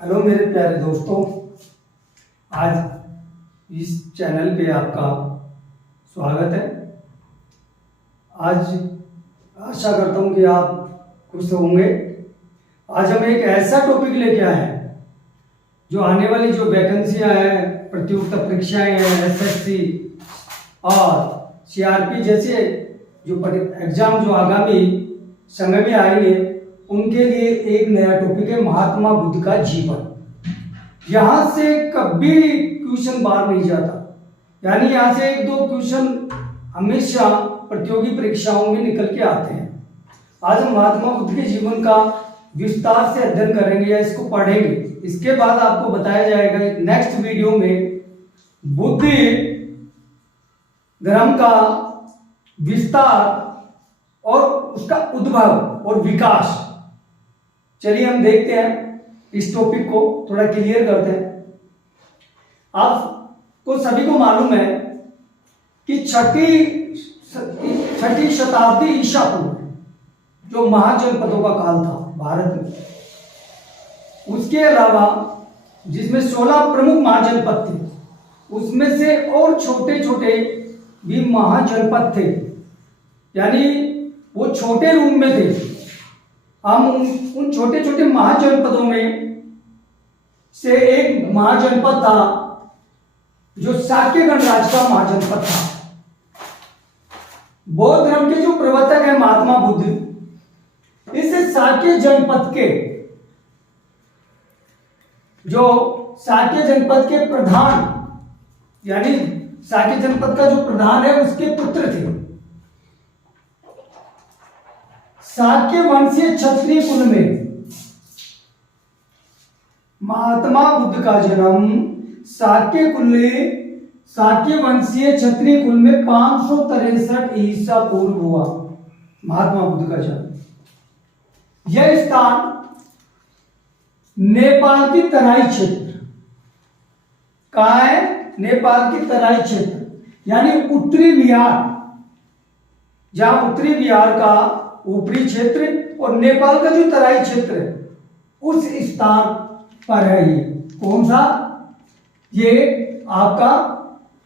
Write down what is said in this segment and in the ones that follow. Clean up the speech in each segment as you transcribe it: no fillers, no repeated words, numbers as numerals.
Hello मेरे प्यारे दोस्तों, आज इस चैनल पे आपका स्वागत है। आज आशा करता हूँ कि आप खुश होंगे। आज हम एक ऐसा टॉपिक लेके आए हैं जो आने वाली जो वैकेंसियां हैं, प्रतियोगिता परीक्षाएं हैं, एसएससी और सीआरपी जैसे जो एग्जाम जो आगामी समय में आएंगे उनके लिए एक नया टॉपिक है महात्मा बुद्ध का जीवन। यहां से कभी क्वेश्चन बाहर नहीं जाता, यानी यहां से एक दो क्वेश्चन हमेशा प्रतियोगी परीक्षाओं में निकल के आते हैं। आज हम महात्मा बुद्ध के जीवन का विस्तार से अध्ययन करेंगे या इसको पढ़ेंगे। इसके बाद आपको बताया जाएगा नेक्स्ट वीडियो में बुद्ध धर्म का विस्तार और उसका उद्भव और विकास। चलिए हम देखते हैं, इस टॉपिक को थोड़ा क्लियर करते हैं। आपको सभी को मालूम है कि छठी शताब्दी ईसा पूर्व जो महाजनपदों का काल था भारत में, उसके अलावा जिसमें 16 प्रमुख महाजनपद थे, उसमें से और छोटे छोटे भी महाजनपद थे, यानी वो छोटे रूप में थे। हम उन छोटे छोटे महाजनपदों में से एक महाजनपद था जो शाक्य गणराज्य का महाजनपद था। बौद्ध धर्म के जो प्रवर्तक है महात्मा बुद्ध, इस शाक्य जनपद के जो शाक्य जनपद के प्रधान, यानी शाक्य जनपद का जो प्रधान है उसके पुत्र थे। शाक्य वंशीय क्षत्रिय कुल में महात्मा बुद्ध का जन्म शाक्य वंशीय क्षत्रिय कुल में 563 ईसा पूर्व हुआ। महात्मा बुद्ध का जन्म यह स्थान नेपाल की तराई क्षेत्र कहा है, नेपाल की तराई क्षेत्र यानी उत्तरी बिहार, जहां उत्तरी बिहार का ऊपरी क्षेत्र और नेपाल का जो तराई क्षेत्र है उस स्थान पर है। ये कौन सा? ये आपका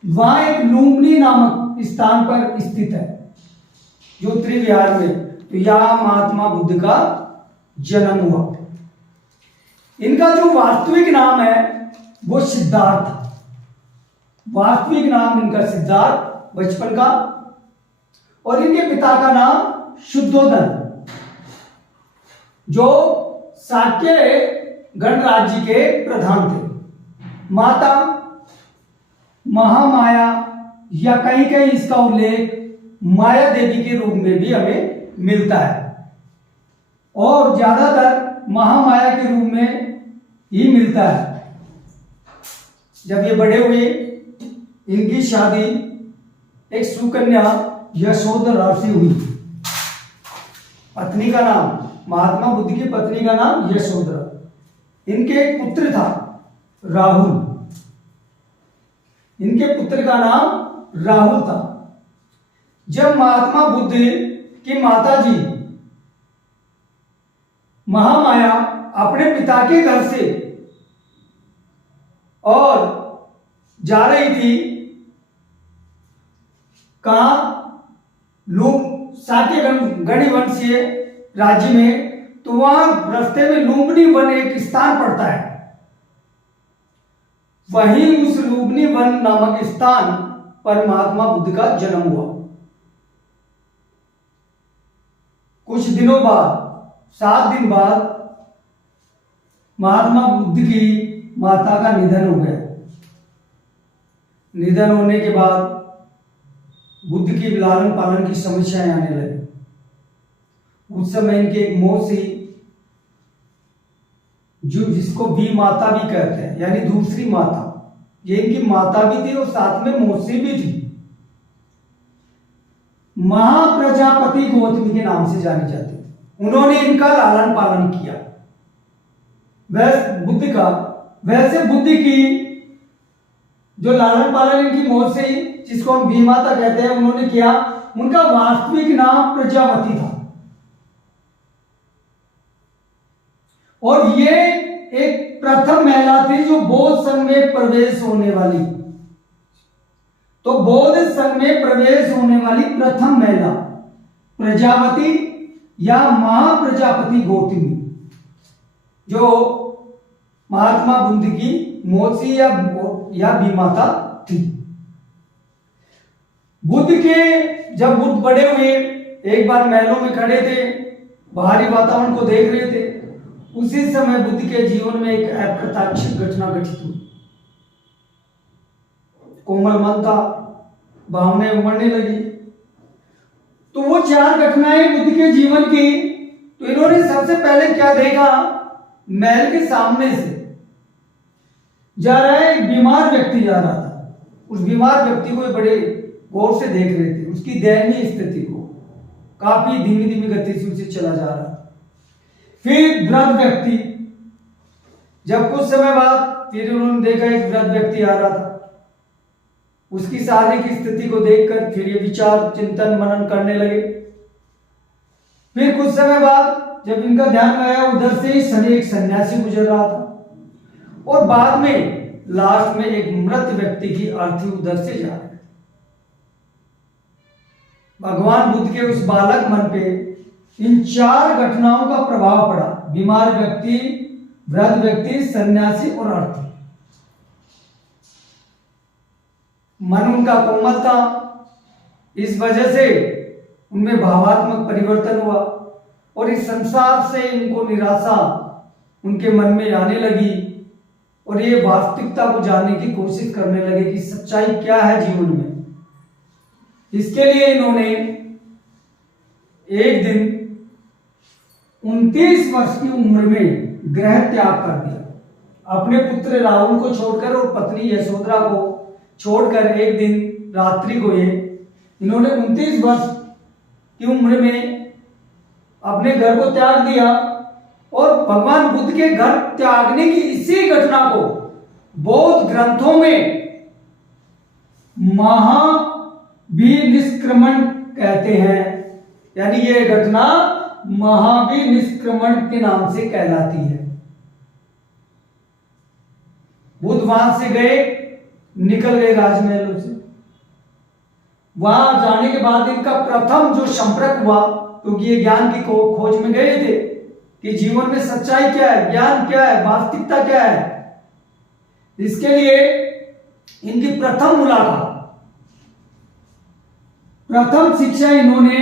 वहां एक लुम्बिनी नामक स्थान पर स्थित है जो उत्तरी बिहार में। तो यहां महात्मा बुद्ध का जन्म हुआ। इनका जो वास्तविक नाम है वो सिद्धार्थ, वास्तविक नाम इनका सिद्धार्थ बचपन का, और इनके पिता का नाम शुद्धोधन, जो शाक्य गणराज्य के प्रधान थे। माता महामाया या कहीं कहीं इसका उल्लेख माया देवी के रूप में भी हमें मिलता है, और ज्यादातर महामाया के रूप में ही मिलता है। जब ये बड़े हुए इनकी शादी एक सुकन्या यशोधरा से हुई। पत्नी का नाम, महात्मा बुद्ध की पत्नी का नाम यशोधरा। इनके एक पुत्र था राहुल, इनके पुत्र का नाम राहुल था। जब महात्मा बुद्ध की माता जी महामाया अपने पिता के घर से और जा रही थी कहा, लोग शाक्य गणी वंशीय राज्य में, तो वहां रास्ते में लुम्बिनी वन एक स्थान पड़ता है। वहीं उस लुम्बिनी वन नामक स्थान पर महात्मा बुद्ध का जन्म हुआ। कुछ दिनों बाद, 7 दिन बाद, महात्मा बुद्ध की माता का निधन हो गया। निधन होने के बाद बुद्ध की लालन पालन की समस्याएं आने लगी। उस समय इनके एक मौसी, जो जिसको भी माता भी कहते हैं, यानी दूसरी माता, ये इनकी माता भी थी और साथ में मौसी भी थी, महाप्रजापति गौतमी के नाम से जानी जाती थी। उन्होंने इनका लालन पालन किया वैसे बुद्ध की जो लालन पालन इनकी मौसी, जिसको हम भी माता कहते हैं, उन्होंने किया। उनका वास्तविक नाम प्रजापति था और ये एक प्रथम महिला थी जो बौद्ध संघ में प्रवेश होने वाली। तो बौद्ध संघ में प्रवेश होने वाली प्रथम महिला प्रजापति या महाप्रजापति गौतमी, जो महात्मा बुद्ध की मौसी या बीमाता थी। बुद्ध के जब बुद्ध बड़े हुए, एक बार महलों में खड़े थे, बाहरी वातावरण को देख रहे थे, उसी समय बुद्ध के जीवन में एक अप्रत्याशित घटना घटित हुई। कोमल मन था, भावनाएं उमड़ने लगी। तो वो 4 घटनाएं बुद्ध के जीवन की। तो इन्होंने सबसे पहले क्या देखा, महल के सामने से जा रहा है एक बीमार व्यक्ति जा रहा था। उस बीमार व्यक्ति को बड़े गौर से देख रहे थे, उसकी दयनीय स्थिति को, काफी धीमी धीमी गति से उसे चला जा रहा। फिर वृद्ध व्यक्ति, जब कुछ समय बाद फिर उन्होंने देखा एक वृद्ध व्यक्ति आ रहा था। उसकी शारीरिक स्थिति को देखकर फिर ये विचार चिंतन मनन करने लगे। फिर कुछ समय बाद जब इनका ध्यान गया, उधर से ही एक सन्यासी गुजर रहा था, और बाद में लास्ट में एक मृत व्यक्ति की अर्थी उधर से जा रही। भगवान बुद्ध के उस बालक मन पे इन 4 घटनाओं का प्रभाव पड़ा, बीमार व्यक्ति, वृद्ध व्यक्ति, सन्यासी और अर्थी। मन उनका कोमल था, इस वजह से उनमें भावात्मक परिवर्तन हुआ, और इस संसार से इनको निराशा उनके मन में आने लगी, और ये वास्तविकता को जानने की कोशिश करने लगे कि सच्चाई क्या है जीवन में। इसके लिए इन्होंने एक दिन 29 वर्ष की उम्र में गृह त्याग कर दिया। अपने पुत्र राहुल को छोड़कर और पत्नी यशोधरा को छोड़कर एक दिन रात्रि को इन्होंने 29 वर्ष की उम्र में अपने घर को त्याग दिया, और भगवान बुद्ध के घर त्यागने की इसी घटना को बौद्ध ग्रंथों में महाविनिष्क्रमण कहते हैं। यानी ये घटना महाविनिष्क्रमण के नाम से कहलाती है। बुद्ध वहां से गए, निकल गए राजमहलों से। वहां जाने के बाद इनका प्रथम जो संपर्क हुआ, क्योंकि ये ज्ञान की खोज में गए थे कि जीवन में सच्चाई क्या है, ज्ञान क्या है, वास्तविकता क्या है। इसके लिए इनकी प्रथम मुलाकात, प्रथम शिक्षा इन्होंने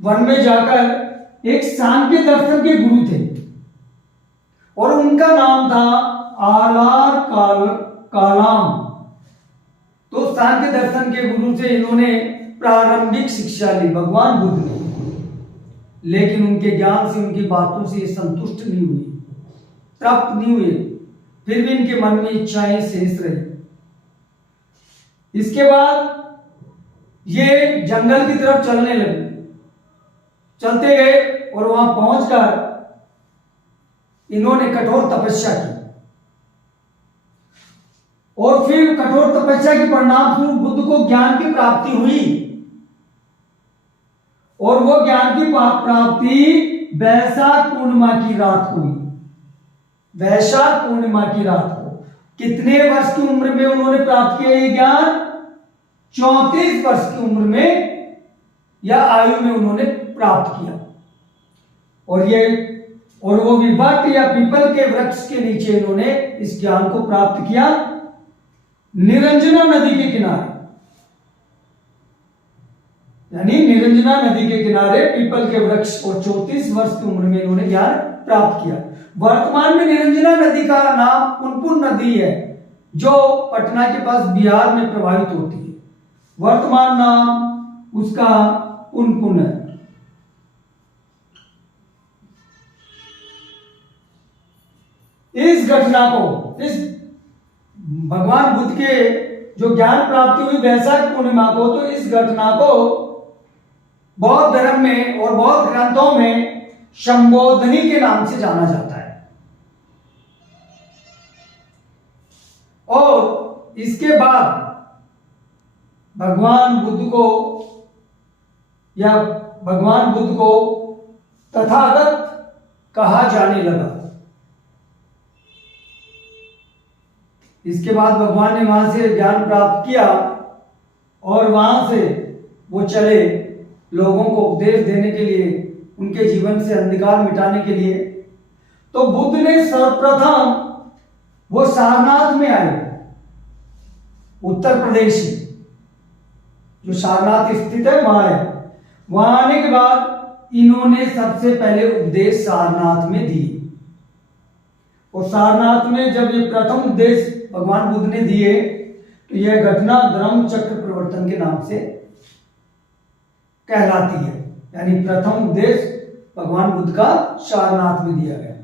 वन में जाकर एक सांख्य दर्शन के गुरु थे, और उनका नाम था आलार कालाम। तो सांख्य दर्शन के गुरु से इन्होंने प्रारंभिक शिक्षा ली भगवान बुद्ध ने, लेकिन उनके ज्ञान से, उनकी बातों से संतुष्ट नहीं हुई, तृप्त नहीं हुए। फिर भी इनके मन में इच्छाएं शेष रही। इसके बाद ये जंगल की तरफ चलने लगे। चलते गए और वहां पहुंचकर इन्होंने कठोर तपस्या की, और फिर कठोर तपस्या के परिणाम स्वरूप बुद्ध को ज्ञान की प्राप्ति हुई, और वो ज्ञान की प्राप्ति वैशाख पूर्णिमा की रात हुई। वैशाख पूर्णिमा की रात को कितने वर्ष की उम्र में उन्होंने प्राप्त किया ये ज्ञान? 34 वर्ष की उम्र में या आयु में उन्होंने प्राप्त किया। और वो विभट या पीपल के वृक्ष के नीचे इन्होंने इस ज्ञान को प्राप्त किया, निरंजना नदी के किनारे। यानी निरंजना नदी के किनारे पीपल के वृक्ष, और 34 वर्ष की उम्र में इन्होंने ज्ञान प्राप्त किया। वर्तमान में निरंजना नदी का नाम पुनपुन नदी है, जो पटना के पास बिहार में प्रवाहित होती है। वर्तमान नाम उसका पुनपुन है। इस घटना को, इस भगवान बुद्ध के जो ज्ञान प्राप्ति हुई वैशाख पूर्णिमा को, तो इस घटना को बौद्ध धर्म में और बौद्ध ग्रंथों में संबोधनी के नाम से जाना जाता है। और इसके बाद भगवान बुद्ध को तथागत कहा जाने लगा। इसके बाद भगवान ने वहां से ज्ञान प्राप्त किया और वहां से वो चले लोगों को उपदेश देने के लिए, उनके जीवन से अंधकार मिटाने के लिए। तो बुद्ध ने सर्वप्रथम वो सारनाथ में आए, उत्तर प्रदेश में जो सारनाथ स्थित है वहां है। वहां आने के बाद इन्होंने सबसे पहले उपदेश सारनाथ में दिए। और सारनाथ में जब ये प्रथम उपदेश भगवान बुद्ध ने दिए तो यह घटना धर्म चक्र प्रवर्तन के नाम से कहलाती है। यानी प्रथम उपदेश भगवान बुद्ध का सारनाथ में दिया गया।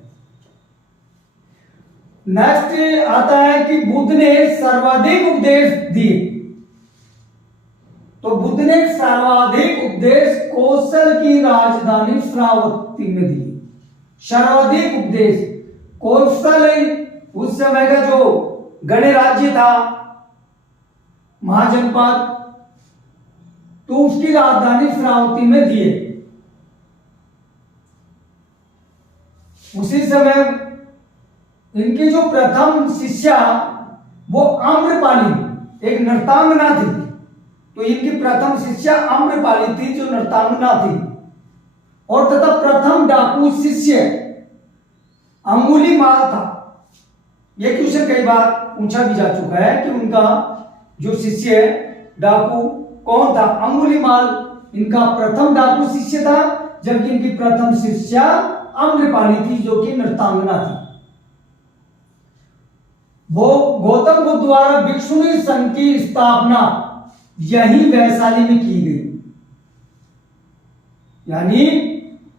नेक्स्ट आता है कि बुद्ध ने सर्वाधिक उपदेश दिए। तो बुद्ध ने सर्वाधिक उपदेश कौशल की राजधानी श्रावस्ती में दिए। सर्वाधिक उपदेश कौशल उस समय का जो गणराज्य था, महाजनपद, तो उसकी राजधानी श्रावस्ती में दिए। उसी समय इनकी जो प्रथम शिष्या वो आम्रपाली एक नर्तांगना थी। तो इनकी प्रथम शिष्या आम्रपाली थी जो नर्तांगना थी। और तथा प्रथम डाकू शिष्य अंगुलीमाल था। यह क्वेश्चन कई बार पूछा भी जा चुका है कि उनका जो शिष्य है डाकू कौन था। अंगुलीमाल इनका प्रथम डाकू शिष्य था, जबकि इनकी प्रथम शिष्या आम्रपाली थी जो कि नर्तांगना थी। वो गौतम बुद्ध द्वारा भिक्षुणी संघ की स्थापना यही वैशाली में की गई। यानी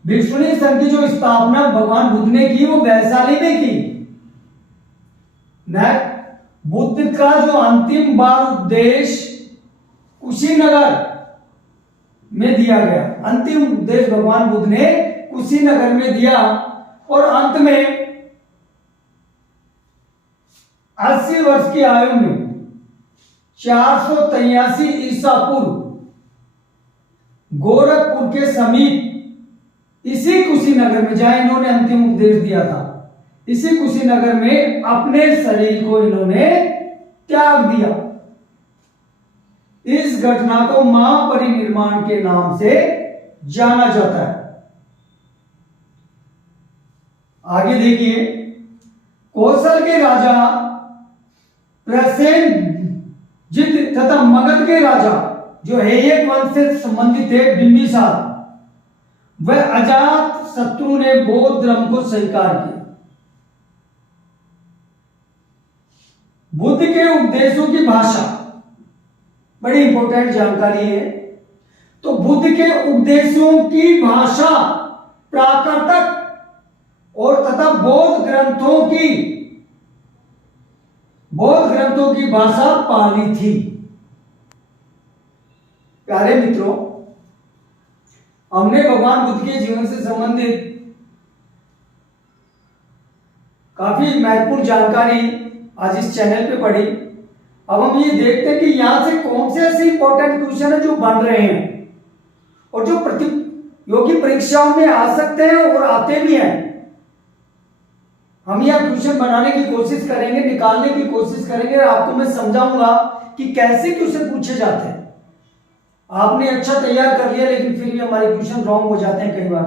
भिक्षुणी संघ की जो स्थापना भगवान बुद्ध ने की वो वैशाली में की। बुद्ध का जो अंतिम बार उपदेश कुशीनगर में दिया गया। अंतिम उपदेश भगवान बुद्ध ने कुशीनगर में दिया और अंत में 80 वर्ष की आयु में 483 ईसा पूर्व गोरखपुर के समीप इसी कुशीनगर में जहां इन्होंने अंतिम उपदेश दिया था, इसी कुशीनगर में अपने शरीर को इन्होंने त्याग दिया। इस घटना को महापरिनिर्वाण के नाम से जाना जाता है। आगे देखिए, कौशल के राजा प्रसेनजित तथा मगध के राजा जो हेयक वंश से संबंधित थे बिंबिसार, वह अजात शत्रु ने बौद्ध धर्म को स्वीकार किया। बुद्ध के उपदेशों की भाषा बड़ी इंपॉर्टेंट जानकारी है। तो बुद्ध के उपदेशों की भाषा प्राकृतक और तथा बौद्ध ग्रंथों की भाषा पाली थी। प्यारे मित्रों, हमने भगवान बुद्ध के जीवन से संबंधित काफी महत्वपूर्ण जानकारी आज इस चैनल पे पढ़ी। अब हम ये देखते हैं कि यहां से कौन से ऐसे इंपॉर्टेंट क्वेश्चन है जो बन रहे हैं और जो प्रतियोगी परीक्षाओं में आ सकते हैं और आते भी हैं। हम यह क्वेश्चन बनाने की कोशिश करेंगे, निकालने की कोशिश करेंगे। आपको मैं समझाऊंगा कि कैसे क्वेश्चन पूछे जाते हैं। आपने अच्छा तैयार कर लिया लेकिन फिर भी हमारे क्वेश्चन रॉन्ग हो जाते हैं कई बार।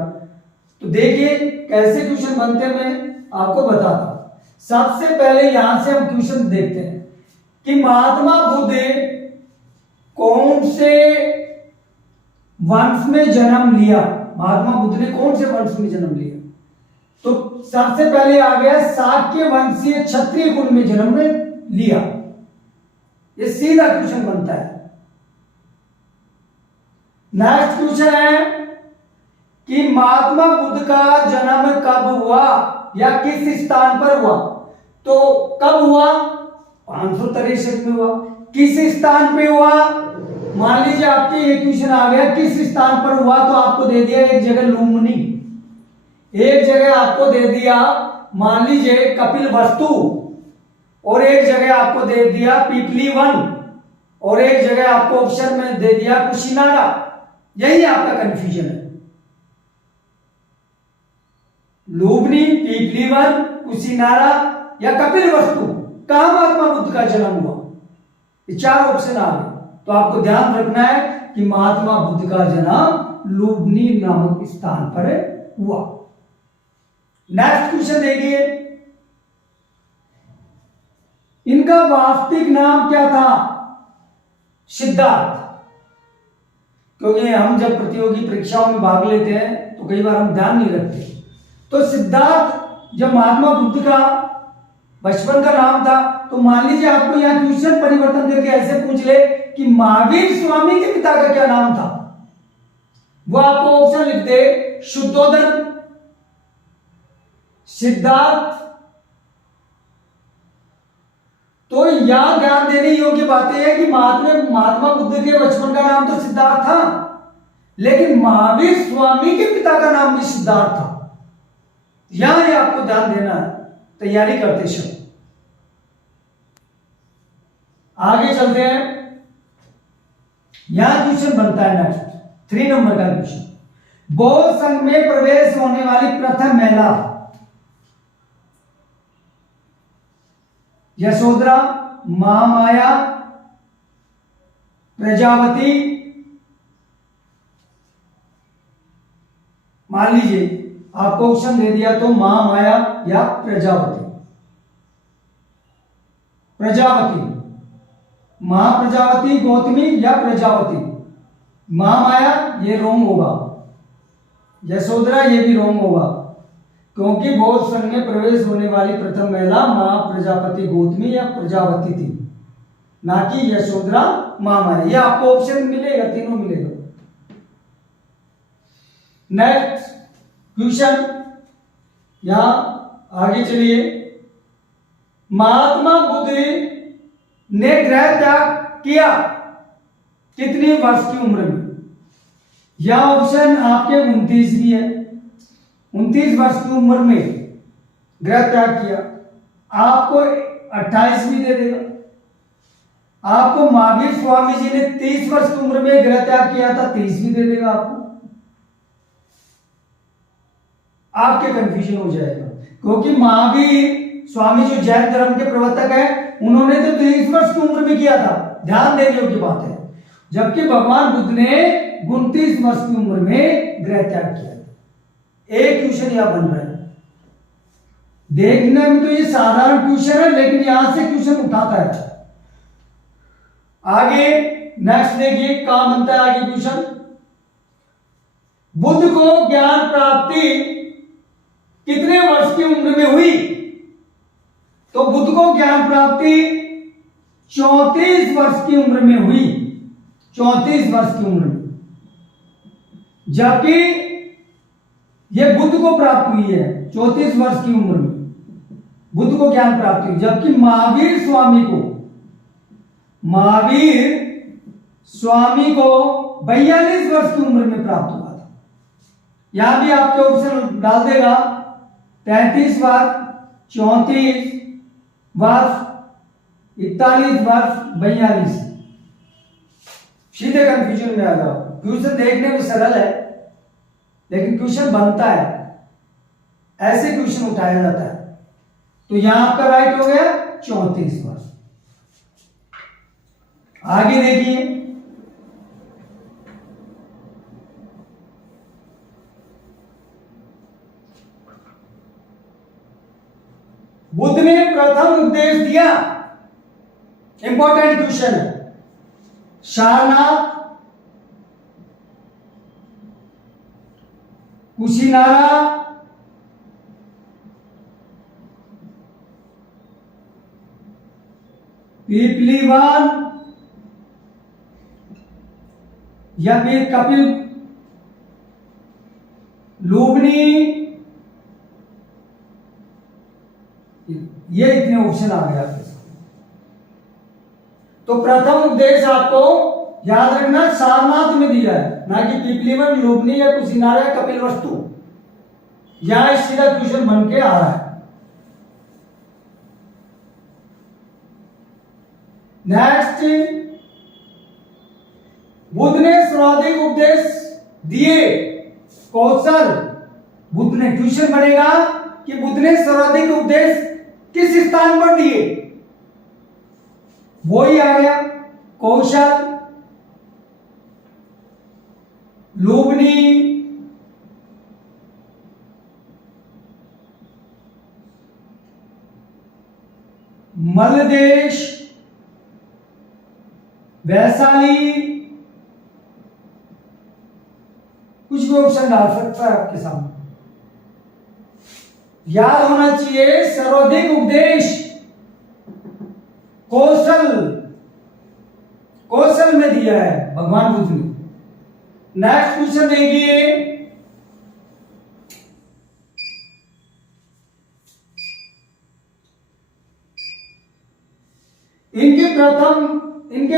तो देखिए कैसे क्वेश्चन बनते हैं, मैं आपको बताता हूं। सबसे पहले यहां से हम क्वेश्चन देखते हैं कि महात्मा बुद्ध कौन से वंश में जन्म लिया। महात्मा बुद्ध ने कौन से वंश में जन्म लिया? तो सबसे पहले आ गया शाक्य वंशीय क्षत्रिय कुल में जन्म लिया। ये सीधा क्वेश्चन बनता है। नेक्स्ट क्वेश्चन है कि महात्मा बुद्ध का जन्म कब हुआ या किस स्थान पर हुआ? तो कब हुआ? 563 में हुआ। किस स्थान पे हुआ? मान लीजिए आपके ये क्वेश्चन आ गया किस स्थान पर हुआ, तो आपको दे दिया एक जगह लुम्बिनी, एक जगह आपको दे दिया मान लीजिए कपिलवस्तु, और एक जगह आपको दे दिया पीपली वन, और एक जगह आपको ऑप्शन में दे दिया कुशीनारा। यही आपका कंफ्यूजन है। लुम्बिनी, पीपली वन, कुशीनारा या कपिलवस्तु, कहां महात्मा बुद्ध का जन्म हुआ? ये 4 ऑप्शन आ गए। तो आपको ध्यान रखना है कि महात्मा बुद्ध का जन्म लुम्बिनी नामक स्थान पर हुआ। नेक्स्ट क्वेश्चन देखिए, इनका वास्तविक नाम क्या था? सिद्धार्थ। क्योंकि हम जब प्रतियोगी परीक्षाओं में भाग लेते हैं तो कई बार हम ध्यान नहीं रखते। तो सिद्धार्थ जब महात्मा बुद्ध का बचपन का नाम था, तो मान लीजिए आपको यहां क्वेश्चन परिवर्तन करके ऐसे पूछ ले कि महावीर स्वामी के पिता का क्या नाम था, वो आपको ऑप्शन लिख दे शुद्धोधन, सिद्धार्थ। तो यहां ध्यान देने योग्य बात यह है कि महात्मा बुद्ध के बचपन का नाम तो सिद्धार्थ था, लेकिन महावीर स्वामी के पिता का नाम भी सिद्धार्थ था। यहां आपको ध्यान देना है तैयारी करते समय। आगे चलते हैं, यहां क्वेश्चन बनता है नेक्स्ट 3 नंबर का क्वेश्चन, बौद्ध संघ में प्रवेश होने वाली प्रथम महिला? यशोधरा, महामाया, प्रजापति। मान लीजिए आपको ऑप्शन दे दिया तो महामाया या प्रजापति। प्रजापति, महाप्रजापति, गौतमी या प्रजापति। महामाया ये रॉन्ग होगा, यशोधरा ये भी रॉन्ग होगा, क्योंकि बौद्ध संघ में प्रवेश होने वाली प्रथम महिला महाप्रजापति गौतमी या प्रजापति थी, ना कि यशोधरा महामाया। ये आपको ऑप्शन मिलेगा, तीनों मिलेगा। नेक्स्ट क्वेश्चन, यहां आगे चलिए, महात्मा बुद्ध ने गृह त्याग किया कितनी वर्ष की उम्र में? यह ऑप्शन आपके 29 भी है, 29 वर्ष की उम्र में गृह त्याग किया। आपको 28 भी दे देगा। आपको महावीर स्वामी जी ने 30 वर्ष की उम्र में गृह त्याग किया था, 30 भी दे देगा आपको। आपके कंफ्यूजन हो जाएगा, क्योंकि महावीर स्वामी जो जैन धर्म के प्रवर्तक हैं, उन्होंने तो 30 वर्ष की उम्र में किया था, ध्यान देने योग्य बात है। जबकि भगवान बुद्ध ने 29 वर्ष की उम्र में गृह त्याग किया। एक क्वेश्चन यहां बन रहा है, देखने में तो ये साधारण क्वेश्चन है, लेकिन यहां से क्वेश्चन उठाता है। आगे नेक्स्ट देखिए कहां बनता है आगे क्वेश्चन, बुद्ध को ज्ञान प्राप्ति कितने वर्ष की उम्र में हुई? तो बुद्ध को ज्ञान प्राप्ति 34 वर्ष की उम्र में हुई, 34 वर्ष की उम्र में। जबकि यह बुद्ध को प्राप्त हुई है 34 वर्ष की उम्र में, बुद्ध को ज्ञान प्राप्ति हुई। जबकि महावीर स्वामी को 42 वर्ष की उम्र में प्राप्त हुआ था। यहां भी आपके ऑप्शन डाल देगा 33 वर्ष, 34 वर्ष, 41 वर्ष, 42। सीधे कंफ्यूजन में आ जाओ। क्वेश्चन देखने में सरल है, लेकिन क्वेश्चन बनता है, ऐसे क्वेश्चन उठाया जाता है। तो यहां आपका राइट हो गया 34 वर्ष। आगे देखिए, बुद्ध ने प्रथम उपदेश दिया, इंपॉर्टेंट क्वेश्चन है, सारनाथ, कुशीनारा, पीपलीवान या फिर कपिल लुम्बिनी। ये इतने ऑप्शन आ गए आपके सामने। तो प्रथम उपदेश आपको याद रखना सारनाथ में दिया है, ना कि पीपलीवन, लुम्बिनी या कुशीनारा या कपिल वस्तु। यहां सीधा क्वेश्चन बन के आ रहा है। नेक्स्ट, बुद्ध ने सर्वाधिक उपदेश दिए कौशल। बुद्ध ने, क्वेश्चन बनेगा कि बुद्ध ने सर्वाधिक उपदेश किस स्थान पर दिए? वो ही आ गया। कौशल, लुम्बिनी, मलदेश, वैशाली, कुछ भी ऑप्शन डाल सकता है आपके सामने। याद होना चाहिए सर्वाधिक उपदेश कौशल, कौशल में दिया है भगवान बुद्ध ने। नेक्स्ट क्वेश्चन देखिए, इनके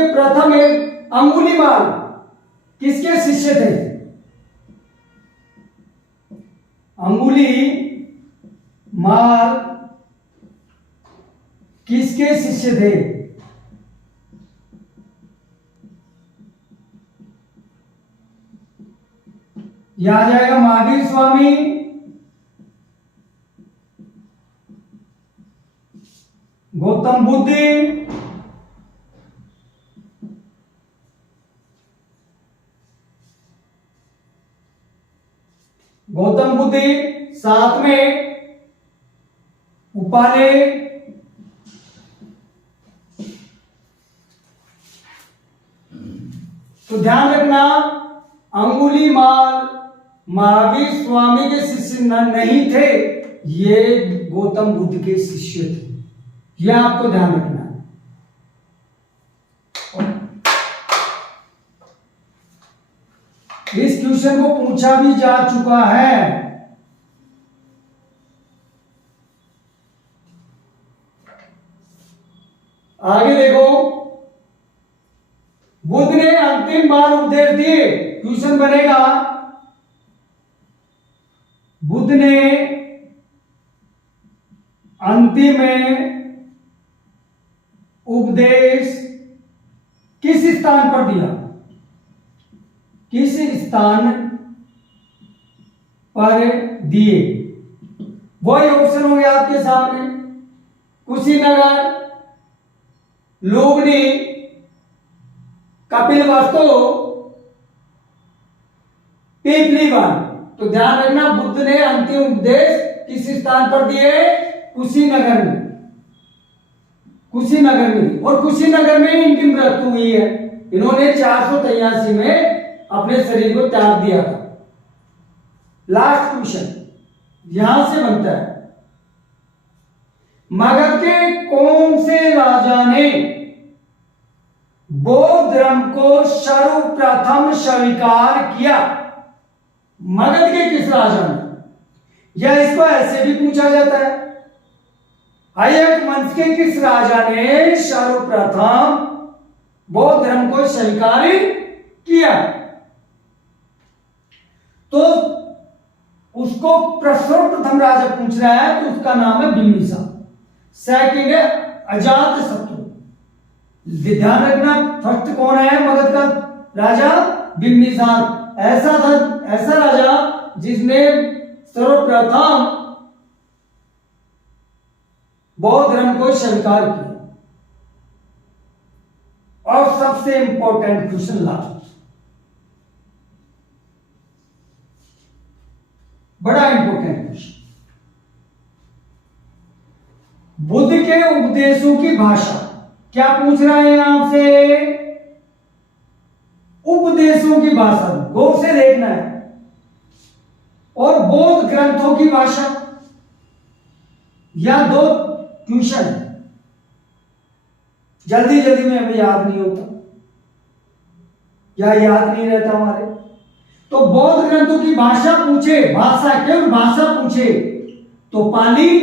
प्रथम एक अंगुलीमाल किसके शिष्य थे? अंगुलीमाल किसके शिष्य थे? यह आ जाएगा महावीर स्वामी, गौतम बुद्ध, गौतम बुद्ध, साथ में उपाले, तो ध्यान रखना अंगुलीमाल महावीर स्वामी के शिष्य नहीं थे, ये गौतम बुद्ध के शिष्य थे। यह आपको ध्यान रखना है। इस क्वेश्चन को पूछा भी जा चुका है। आगे देखो, बुद्ध ने अंतिम बार उपदेश दिए। क्वेश्चन बनेगा, बुद्ध ने अंतिम उपदेश किस स्थान पर दिया? किस स्थान पर दिए? वही ऑप्शन हो गया आपके सामने, कुशीनगर, लुम्बिनी, कपिलवस्तु, पिपलीवन। तो ध्यान रखना बुद्ध ने अंतिम उपदेश किस स्थान पर दिए? कुशीनगर में, कुशीनगर में। और कुशीनगर में इनकी मृत्यु हुई है। इन्होंने 483 में अपने शरीर को त्याग दिया था। लास्ट क्वेश्चन यहां से बनता है, मगध के कौन से राजा ने बौद्ध धर्म को सर्वप्रथम स्वीकार किया? मगध के किस राजा ने? या इसको ऐसे भी पूछा जाता है, अयक वंश के किस राजा ने सर्वप्रथम बौद्ध धर्म को स्वीकार किया? तो उसको प्रथम राजा पूछ रहा है, तो उसका नाम है बिंबिसार। सेकंड है अजातशत्रु। ध्यान रखना फर्स्ट कौन है मगध का राजा? बिंबिसार। ऐसा राजा जिसने सर्वप्रथम बौद्ध धर्म को स्वीकार किया। और सबसे इंपॉर्टेंट क्वेश्चन लास्ट, बड़ा इंपॉर्टेंट क्वेश्चन, बुद्ध के उपदेशों की भाषा। क्या पूछ रहा है आपसे? उपदेशों की भाषा, गौर से देखना है। और बौद्ध ग्रंथों की भाषा, या दो क्वेश्चन है, जल्दी जल्दी में हमें याद नहीं होता या याद नहीं रहता हमारे। तो बौद्ध ग्रंथों की भाषा पूछे, भाषा केवल भाषा पूछे तो पाली,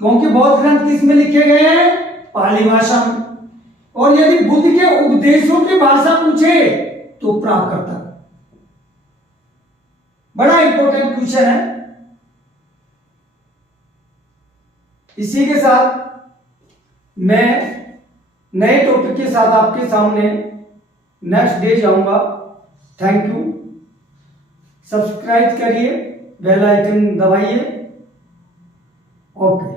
क्योंकि बौद्ध ग्रंथ किस में लिखे गए हैं? पाली भाषा में। और यदि बुद्ध के उपदेशों की भाषा पूछे तो प्राप्तकर्ता। बड़ा इंपॉर्टेंट क्वेश्चन है। इसी के साथ मैं नए टॉपिक के साथ आपके सामने नेक्स्ट डे जाऊंगा। Thank you. सब्सक्राइब करिए, बेल आइकन दबाइए। ओके।